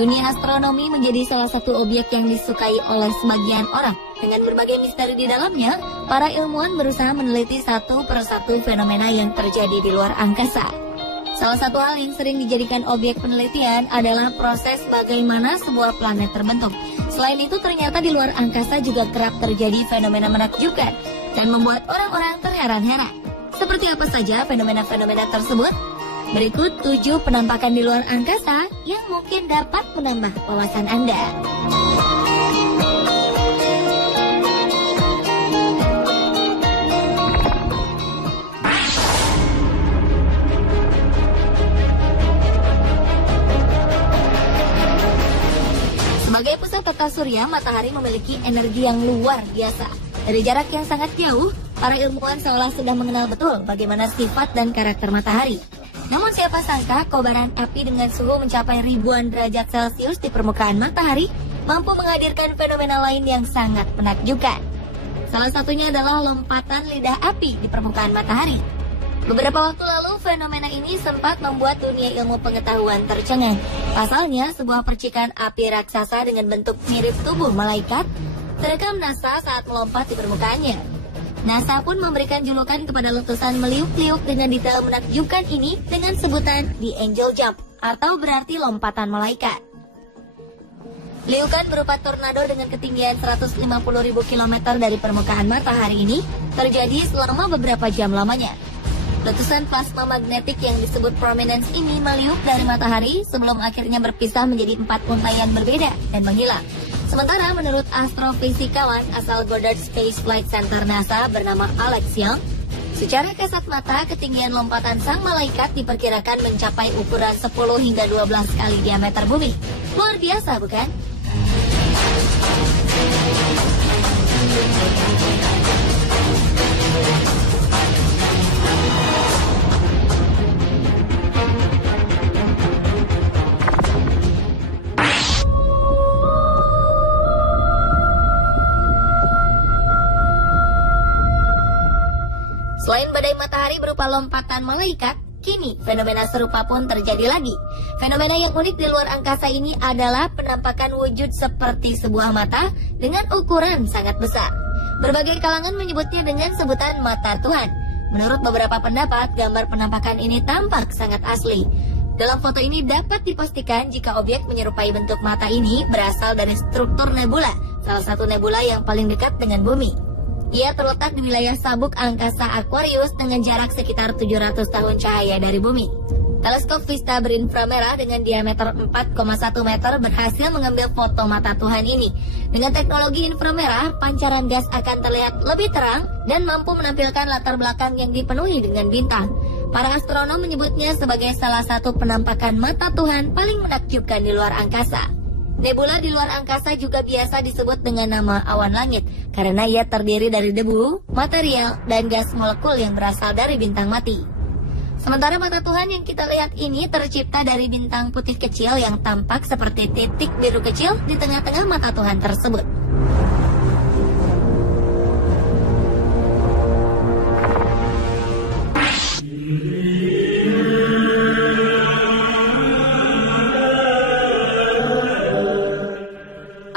Dunia astronomi menjadi salah satu objek yang disukai oleh sebagian orang. Dengan berbagai misteri di dalamnya, para ilmuwan berusaha meneliti satu persatu fenomena yang terjadi di luar angkasa. Salah satu hal yang sering dijadikan objek penelitian adalah proses bagaimana sebuah planet terbentuk. Selain itu, ternyata di luar angkasa juga kerap terjadi fenomena menakjubkan dan membuat orang-orang terheran-heran. Seperti apa saja fenomena-fenomena tersebut? Berikut 7 penampakan di luar angkasa yang mungkin dapat menambah wawasan Anda. Sebagai pusat tata surya, matahari memiliki energi yang luar biasa. Dari jarak yang sangat jauh, para ilmuwan seolah sudah mengenal betul bagaimana sifat dan karakter matahari. Namun siapa sangka kobaran api dengan suhu mencapai ribuan derajat Celcius di permukaan matahari mampu menghadirkan fenomena lain yang sangat menakjubkan. Salah satunya adalah lompatan lidah api di permukaan matahari. Beberapa waktu lalu fenomena ini sempat membuat dunia ilmu pengetahuan tercengang. Pasalnya sebuah percikan api raksasa dengan bentuk mirip tubuh malaikat terekam NASA saat melompat di permukaannya. NASA pun memberikan julukan kepada letusan meliuk-liuk dengan detail menakjubkan ini dengan sebutan The Angel Jump, atau berarti lompatan malaikat. Liukan berupa tornado dengan ketinggian 150.000 km dari permukaan matahari ini terjadi selama beberapa jam lamanya. Letusan plasma magnetik yang disebut prominence ini meliuk dari matahari sebelum akhirnya berpisah menjadi 4 untaian berbeda dan menghilang. Sementara menurut astrofisikawan asal Goddard Space Flight Center NASA bernama Alex Young, secara kasat mata ketinggian lompatan sang malaikat diperkirakan mencapai ukuran 10 hingga 12 kali diameter bumi. Luar biasa, bukan? Selain badai matahari berupa lompatan malaikat, kini fenomena serupa pun terjadi lagi. Fenomena yang unik di luar angkasa ini adalah penampakan wujud seperti sebuah mata dengan ukuran sangat besar. Berbagai kalangan menyebutnya dengan sebutan mata Tuhan. Menurut beberapa pendapat, gambar penampakan ini tampak sangat asli. Dalam foto ini dapat dipastikan jika objek menyerupai bentuk mata ini berasal dari struktur nebula, salah satu nebula yang paling dekat dengan bumi. Ia terletak di wilayah sabuk angkasa Aquarius dengan jarak sekitar 700 tahun cahaya dari bumi. Teleskop Vista berinframerah dengan diameter 4,1 meter berhasil mengambil foto mata Tuhan ini. Dengan teknologi inframerah, pancaran gas akan terlihat lebih terang dan mampu menampilkan latar belakang yang dipenuhi dengan bintang. Para astronom menyebutnya sebagai salah satu penampakan mata Tuhan paling menakjubkan di luar angkasa. Nebula di luar angkasa juga biasa disebut dengan nama awan langit karena ia terdiri dari debu, material, dan gas molekul yang berasal dari bintang mati. Sementara mata Tuhan yang kita lihat ini tercipta dari bintang putih kecil yang tampak seperti titik biru kecil di tengah-tengah mata Tuhan tersebut.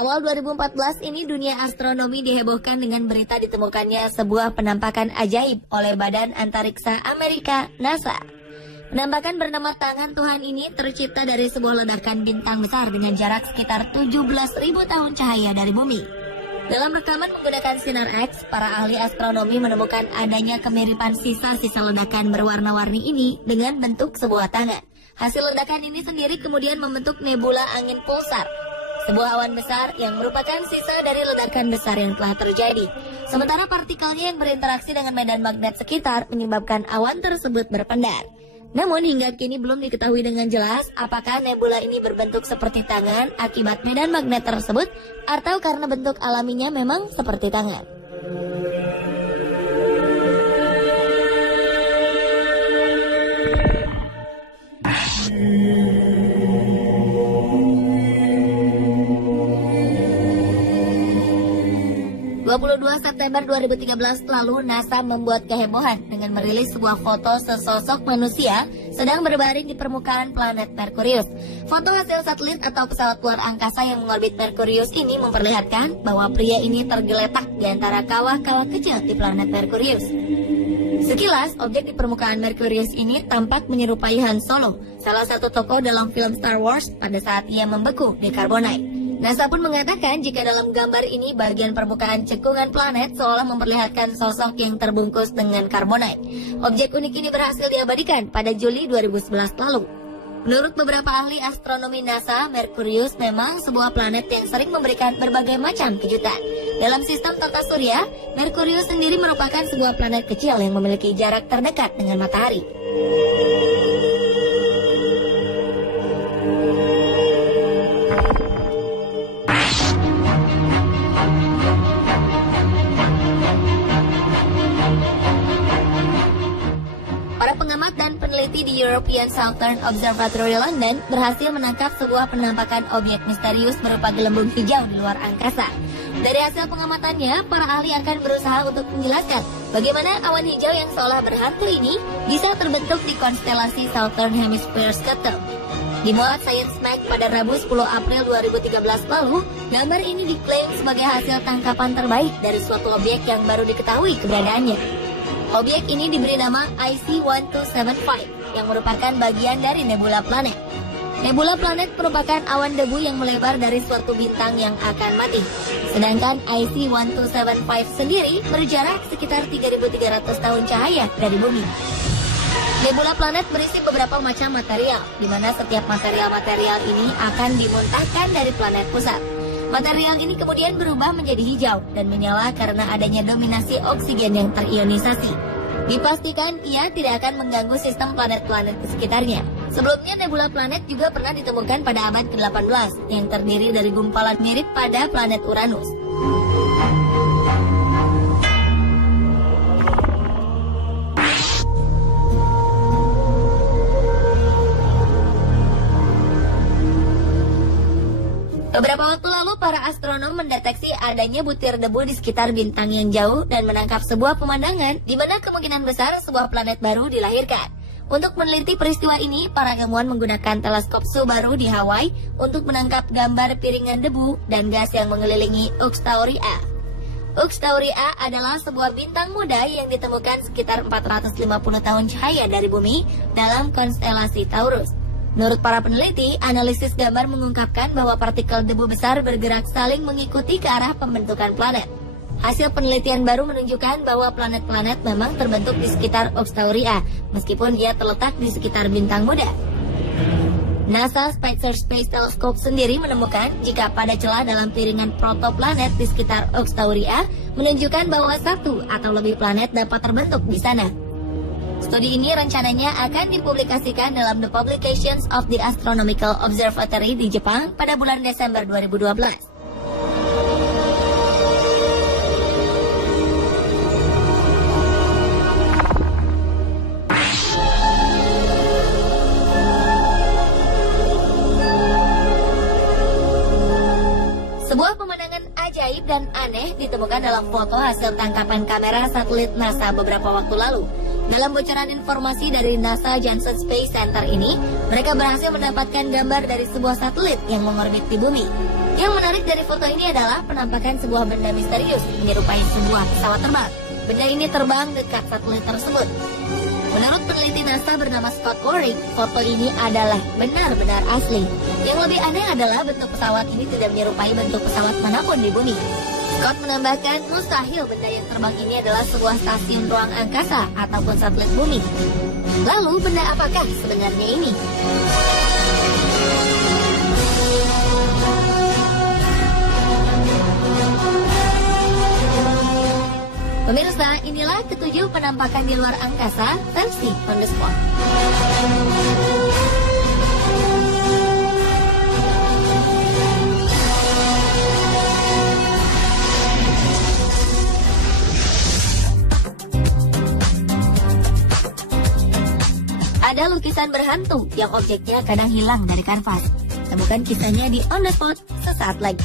Awal 2014 ini dunia astronomi dihebohkan dengan berita ditemukannya sebuah penampakan ajaib oleh Badan Antariksa Amerika, NASA. Penampakan bernama Tangan Tuhan ini tercipta dari sebuah ledakan bintang besar dengan jarak sekitar 17.000 tahun cahaya dari bumi. Dalam rekaman menggunakan sinar X, para ahli astronomi menemukan adanya kemiripan sisa-sisa ledakan berwarna-warni ini dengan bentuk sebuah tangan. Hasil ledakan ini sendiri kemudian membentuk nebula angin pulsar, sebuah awan besar yang merupakan sisa dari ledakan besar yang telah terjadi. Sementara partikelnya yang berinteraksi dengan medan magnet sekitar menyebabkan awan tersebut berpendar. Namun hingga kini belum diketahui dengan jelas apakah nebula ini berbentuk seperti tangan akibat medan magnet tersebut atau karena bentuk alaminya memang seperti tangan. 22 September 2013 lalu, NASA membuat kehebohan dengan merilis sebuah foto sesosok manusia sedang berbaring di permukaan planet Merkurius. Foto hasil satelit atau pesawat luar angkasa yang mengorbit Merkurius ini memperlihatkan bahwa pria ini tergeletak di antara kawah-kawah kecil di planet Merkurius. Sekilas, objek di permukaan Merkurius ini tampak menyerupai Han Solo, salah satu tokoh dalam film Star Wars pada saat ia membeku di Carbonite. NASA pun mengatakan jika dalam gambar ini bagian permukaan cekungan planet seolah memperlihatkan sosok yang terbungkus dengan karbonite. Objek unik ini berhasil diabadikan pada Juli 2011 lalu. Menurut beberapa ahli astronomi NASA, Merkurius memang sebuah planet yang sering memberikan berbagai macam kejutan. Dalam sistem tata surya, Merkurius sendiri merupakan sebuah planet kecil yang memiliki jarak terdekat dengan matahari. Peneliti di European Southern Observatory London berhasil menangkap sebuah penampakan objek misterius berupa gelembung hijau di luar angkasa. Dari hasil pengamatannya, para ahli akan berusaha untuk menjelaskan bagaimana awan hijau yang seolah berhantu ini bisa terbentuk di konstelasi Southern Hemisphere Scutum. Dimuat Science Mag pada Rabu 10 April 2013 lalu, gambar ini diklaim sebagai hasil tangkapan terbaik dari suatu objek yang baru diketahui keberadaannya. Objek ini diberi nama IC-1275 yang merupakan bagian dari nebula planet. Nebula planet merupakan awan debu yang melebar dari suatu bintang yang akan mati. Sedangkan IC-1275 sendiri berjarak sekitar 3.300 tahun cahaya dari bumi. Nebula planet berisi beberapa macam material, di mana setiap material-material ini akan dimuntahkan dari planet pusat. Material ini kemudian berubah menjadi hijau dan menyala karena adanya dominasi oksigen yang terionisasi. Dipastikan ia tidak akan mengganggu sistem planet-planet di sekitarnya. Sebelumnya nebula planet juga pernah ditemukan pada abad ke-18 yang terdiri dari gumpalan mirip pada planet Uranus. Beberapa waktu lalu, para astronom mendeteksi adanya butir debu di sekitar bintang yang jauh dan menangkap sebuah pemandangan di mana kemungkinan besar sebuah planet baru dilahirkan. Untuk meneliti peristiwa ini, para ilmuwan menggunakan teleskop Subaru di Hawaii untuk menangkap gambar piringan debu dan gas yang mengelilingi Ux Taurii A. Ux Taurii A adalah sebuah bintang muda yang ditemukan sekitar 450 tahun cahaya dari bumi dalam konstelasi Taurus. Menurut para peneliti, analisis gambar mengungkapkan bahwa partikel debu besar bergerak saling mengikuti ke arah pembentukan planet. Hasil penelitian baru menunjukkan bahwa planet-planet memang terbentuk di sekitar Ux Taurii A, meskipun ia terletak di sekitar bintang muda. NASA Spitzer Space Telescope sendiri menemukan jika pada celah dalam piringan protoplanet di sekitar Ux Taurii A menunjukkan bahwa satu atau lebih planet dapat terbentuk di sana. Studi ini rencananya akan dipublikasikan dalam The Publications of the Astronomical Observatory di Jepang pada bulan Desember 2012. Sebuah pemandangan ajaib dan aneh ditemukan dalam foto hasil tangkapan kamera satelit NASA beberapa waktu lalu. Dalam bocoran informasi dari NASA Johnson Space Center ini, mereka berhasil mendapatkan gambar dari sebuah satelit yang mengorbit di bumi. Yang menarik dari foto ini adalah penampakan sebuah benda misterius menyerupai sebuah pesawat terbang. Benda ini terbang dekat satelit tersebut. Menurut peneliti NASA bernama Scott Waring, foto ini adalah benar-benar asli. Yang lebih aneh adalah bentuk pesawat ini tidak menyerupai bentuk pesawat manapun di bumi. Scott menambahkan mustahil benda yang terbang ini adalah sebuah stasiun ruang angkasa ataupun satelit bumi. Lalu benda apakah sebenarnya ini? Pemirsa, inilah ketujuh penampakan di luar angkasa versi On The Spot. Ada lukisan berhantu yang objeknya kadang hilang dari kanvas. Temukan kisahnya di On The Spot sesaat lagi.